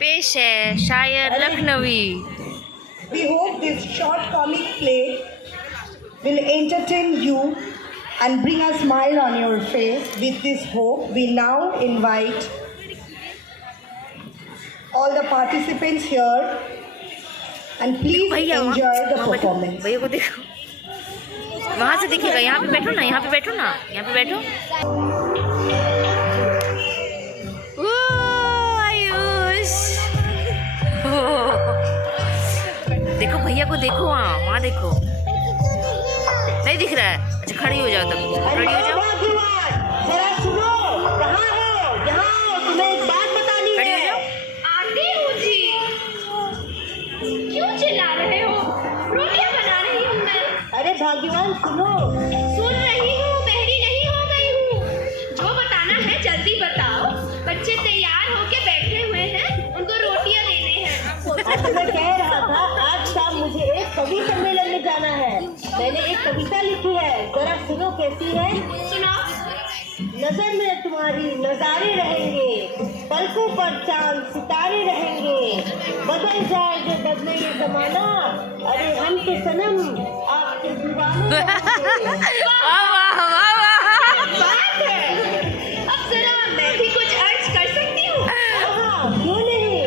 पेश है शायर Lucknowi. We hope this short comic play will entertain you and bring a smile on your face. With this hope, we now invite all the participants here and please enjoy the performance. भैया को देखो, वहाँ से देखिएगा। यहाँ पे बैठो ना, यहाँ पे बैठो ना, यहाँ पे बैठो। आयुष, देखो भैया को देखो, वहाँ देखो। नहीं दिख रहा है? अच्छा खड़ी हो जाओ, तब खड़ी हो जाओ। जरा सुनो, कहाँ हो? यहाँ हो, तुम्हें एक बात बतानी है। खड़ी हो जाओ। आती हूँ जी। क्यों चिल्ला रहे हो? रोटियां बना रही हूँ मैं। अरे भाग्यवान सुनो। सुन रही हूँ, बहरी नहीं हो गई हूँ। जो बताना है जल्दी बताओ। बच्चे तैयार होके बैठे हुए हैं, उनको रोटियां देने हैं। आज मैं कह रहा था, आज शाम मुझे एक कवि सम्मेलन में जाना है। मैंने एक कविता लिखी है, जरा सुनो कैसी है। सुनाओ। नजर में तुम्हारी नजारे रहेंगे, पलकों पर चांद सितारे रहेंगे। बदल जाएगा बदले ये जमाना, अरे हम तो सनम आपके दीवाने रहेंगे। बात है। अब जरा मैं भी कुछ अर्ज कर सकती हूँ। हाँ, क्यों नहीं।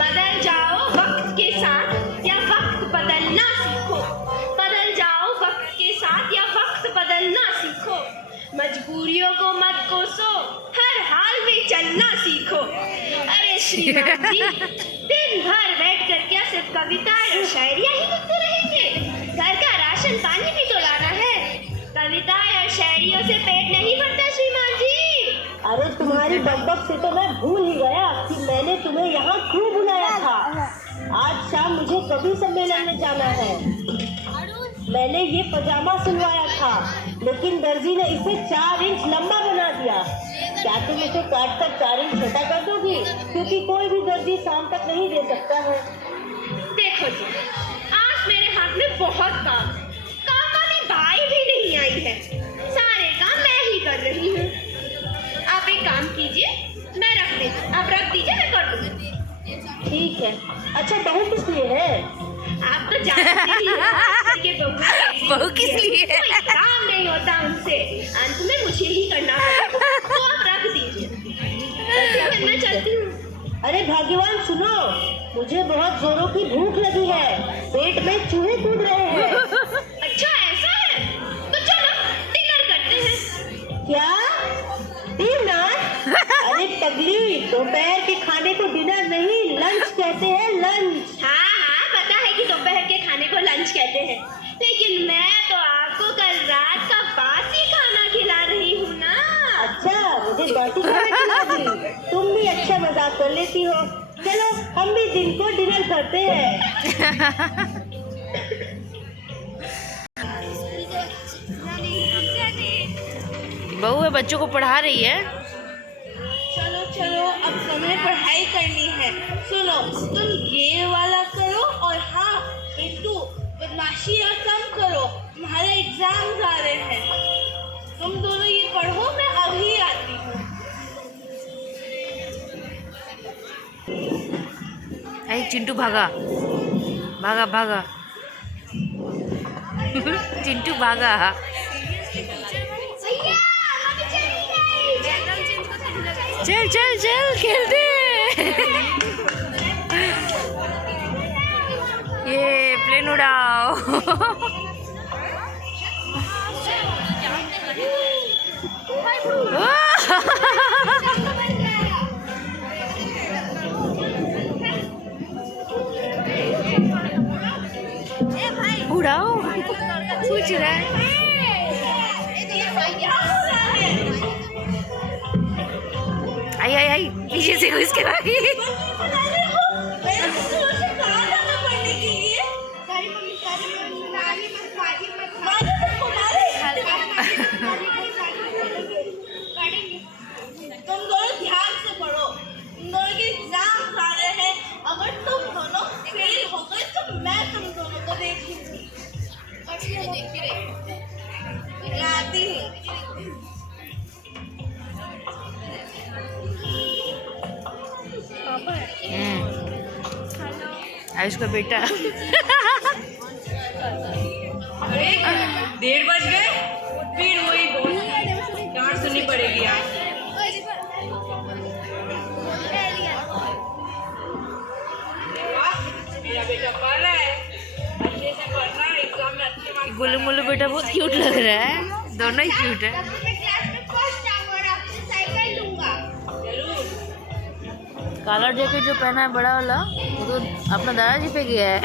बदल जाओ वक्त के साथ या वक्त बदलना सीखो। बदल जाओ वक्त के साथ या वक्त बदलना सीखो। मजबूरियों को मत कोसो, हर हाल में चलना सीखो। अरे श्रीमान जी, दिन भर बैठ कर क्या सिर्फ कविताएं और शायरियाँ ही लिखते रहेंगे? घर का राशन पानी भी तो लाना है। कविताएं और शायरियों से पेट नहीं भरता श्रीमान जी। अरे तुम्हारी बकबक से तो मैं भूल ही गया कि मैंने तुम्हें यहाँ क्यों बुलाया था। आज शाम मुझे कवि सम्मेलन में जाना है। मैंने ये पजामा सिलवाया था, लेकिन दर्जी ने इसे 4 इंच लंबा बना दिया। क्या तुम इसे काट कर 4 इंच छोटा कर दोगी? क्योंकि कोई भी दर्जी शाम तक नहीं दे सकता है। देखो जी, आज मेरे हाथ में बहुत काम। काका की भाई भी नहीं आई है। सारे काम मैं ही कर रही हूँ। आप एक काम कीजिए, मैं रख देती, आप रख दीजिए, मैं कर दूँगी। ठीक है। अच्छा बहू किस लिए है? आप तो जानते ही हैं आजकल के बहू किस लिए है? कोई काम नहीं होता उनसे, अंत में मुझे ही करना पड़ेगा। तो आप रख दीजिए, मैं चलती हूँ। अरे भाग्यवान सुनो, मुझे बहुत जोरों की भूख लगी है। पेट में चूहे कूद रहे हैं। अच्छा ऐसा है, तो चलो डिनर करते हैं। क्या डिनर? अरे पगली, दोपहर के खाने को डिनर नहीं, लंच कहते हैं, लंच। हाँ हाँ, पता है कि दोपहर के खाने को लंच कहते हैं, लेकिन मैं तो आपको कल रात का बासी खाना खिला रही हूँ ना। अच्छा, मुझे बासी खाना खिला दी। तुम भी अच्छा मजाक कर लेती हो। चलो हम भी दिन को डिनर करते हैं। बहू है, बच्चों को पढ़ा रही है। चलो चलो, अब समय पढ़ाई करनी है। सुनो, तुम ये वाला करो और हाँ बिट्टू, बदमाशी और कम करो, तुम्हारे एग्जाम्स आ रहे हैं। तुम दोनों ये पढ़ो, मैं अभी आती हूँ। अरे चिंटू भागा भागा भागा चिंटू भागा। चल चल चल खेलते ये प्लेन उड़ाओ। उड़ाओ पूछ रहा है। आई आई आई पीछे से घुस के भागी। तुम दोनों ध्यान से पढ़ो, तुम दोनों के एग्जाम आ रहे हैं। अगर तुम दोनों फेल हो गए तो मैं तुम दोनों को देखूंगी। आती हूँ। आयुष का बेटा। अरे 1:30 बज गए, फिर वही डांट सुननी पड़ेगी यार। मेरा बेटा पढ़ रहा है, अच्छे से पढ़ना, एग्जाम में अच्छे मार्क्स। गुल्लू मुल्लू बेटा बहुत क्यूट लग रहा है, दोनों ही क्यूट है। काला जैकेट जो पहना है बड़ा वाला, वो तो अपना दादाजी पे गया है।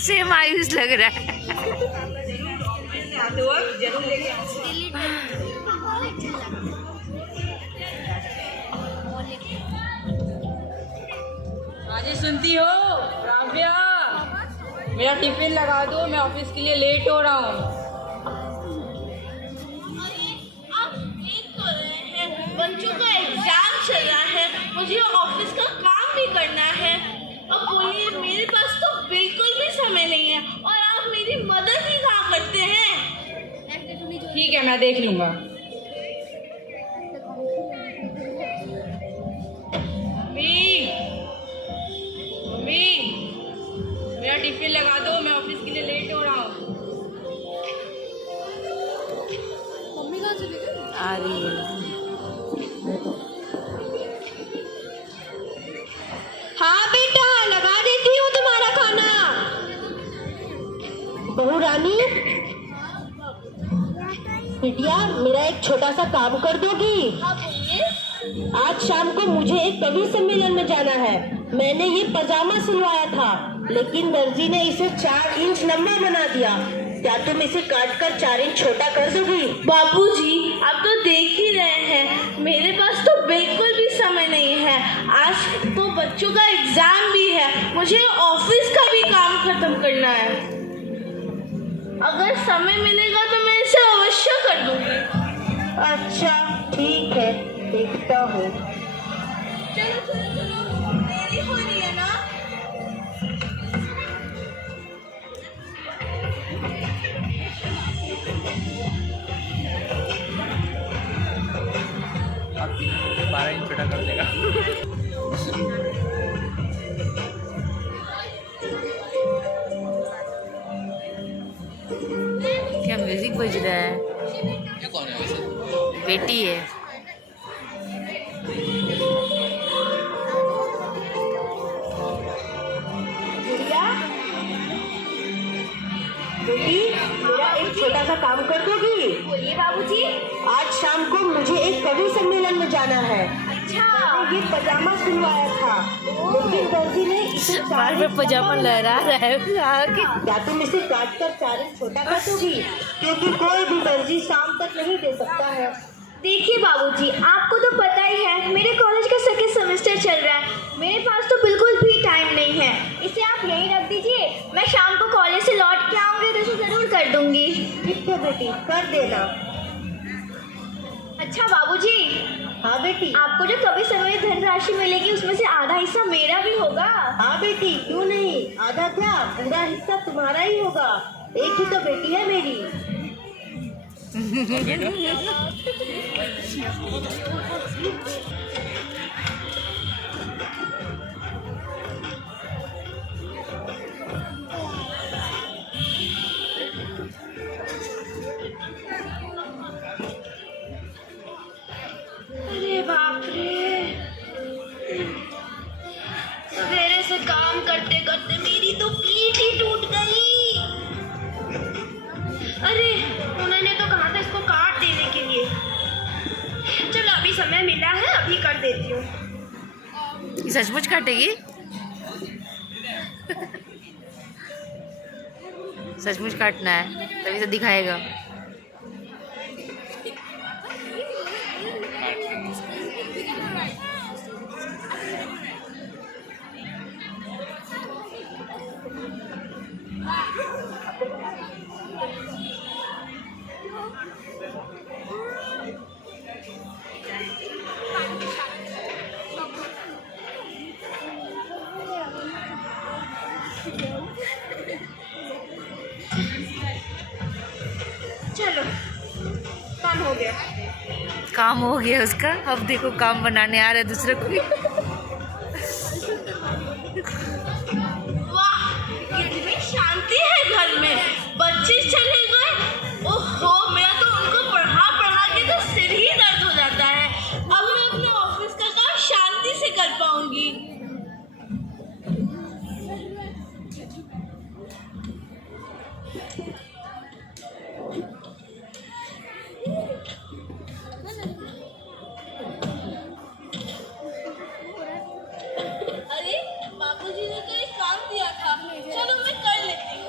सेम आयुष लग रहा है। आते वक्त जरूर लेके आजी, सुनती हो राव्या? मेरा टिफिन लगा दो, मैं ऑफिस के लिए लेट हो रहा हूँ। बच्चों का एग्जाम चल रहा है, मुझे ऑफिस का काम भी करना है। अब बोलिए, मेरे पास तो बिल्कुल भी समय नहीं है और आप मेरी मदद ही कहाँ करते हैं। ठीक है, मैं देख लूंगा। मम्मी, मेरा टिफिन लगा दो, मैं ऑफिस के लिए लेट हो रहा हूँ। आ रही है। हाँ बेटा, लगा देती हूँ तुम्हारा खाना। बहू रानी, बिटिया मेरा एक छोटा सा काम कर दोगी? हाँ बोलिए। आज शाम को मुझे एक कवि सम्मेलन में जाना है। मैंने ये पजामा सिलवाया था, लेकिन दर्जी ने इसे 4 इंच लंबा बना दिया। क्या तुम इसे काट कर 4 इंच छोटा कर दोगी? बाबूजी, आप तो देख ही रहे हैं, मेरे पास तो बिल्कुल भी समय नहीं है। आज तो बच्चों का एग्जाम भी है, मुझे ऑफिस का भी काम खत्म करना है। अगर समय मिलेगा तो मैं इसे अवश्य कर दूंगी। अच्छा ठीक है, देखता हूँ। चलो चलो चलो, देरी हो रही है ना। आप 12 इंच छोटा कर देगा। क्या म्यूजिक बज रहा है? ये कौन है वैसे? बेटी है। गुड़िया, बेटी मेरा एक छोटा सा काम कर दोगी? बोलिए बाबूजी। आज शाम को मुझे एक कवि सम्मेलन में जाना है। अच्छा, मैंने ये पजामा सिलवाया था, लेकिन दर्जी ने इसे 4 बाल में इंच पजामा लंबा लहरा रहा है। क्या तुम इसे काट कर 4 इंच छोटा कर दोगी? क्योंकि कोई भी दर्जी शाम तक नहीं दे सकता है। देखिए बाबूजी, आपको तो पता ही है मेरे कॉलेज का सेकंड सेमेस्टर चल रहा है, मेरे पास तो बिल्कुल भी टाइम नहीं है। इसे आप यहीं रख दीजिए, मैं शाम को कॉलेज से लौट के आऊँगी तो इसे ज़रूर कर दूँगी। ठीक है बेटी, कर देना। अच्छा बाबूजी, हाँ बेटी। आपको जो कभी समय धनराशि मिलेगी उसमें से आधा हिस्सा मेरा भी होगा। हाँ बेटी, क्यों नहीं, आधा क्या पूरा हिस्सा तुम्हारा ही होगा। एक ही तो बेटी है मेरी। अरे बाप रे, सवेरे से काम करते करते मेरी तो पीठ ही टूट गई। अरे उन्होंने तो कहा था इसको काट देने के लिए। चलो अभी समय मिला है, अभी कर देती हूँ। ये सचमुच काटेगी? सचमुच काटना है तभी तो दिखाएगा। चलो, काम हो गया। काम हो गया उसका। अब देखो काम बनाने आ रहा है दूसरे को भी। वाह, कितनी शांति है घर में। बच्चे चले गए। ओहो, मेरा तो उनको पढ़ा पढ़ा के तो सिर ही दर्द हो जाता है। अब मैं अपने ऑफिस का काम शांति से कर पाऊंगी। अरे, बाबूजी ने तो एक काम दिया था, चलो मैं कर लेती हूँ।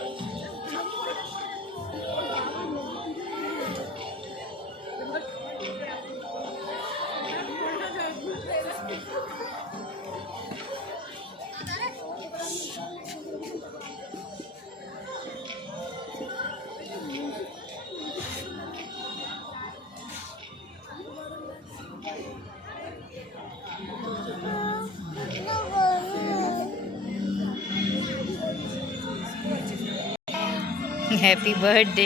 Happy birthday.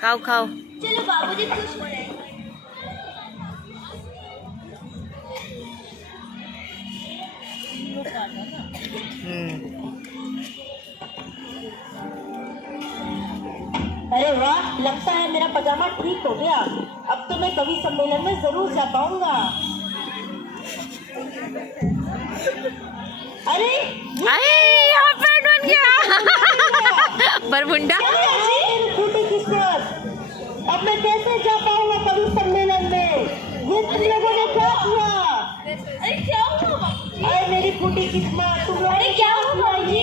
खाओ खाओ। चलो बाबूजी खुश हो रहे हैं। अरे वाह, लगता है मेरा पजामा ठीक हो गया। अब तो मैं कवि सम्मेलन में जरूर जा पाऊंगा। अरे यहाँ पैंट बन गया। बरमुंडा। मेरी फूटी किस्मत, अब मैं कैसे जा पाऊंगा कवि सम्मेलन में? ये तुम लोगों ने क्या किया? अरे क्या हुआ बाबूजी? अरे मेरी फूटी किस्मत, तुम लोगों ने क्या हुआ बाबूजी?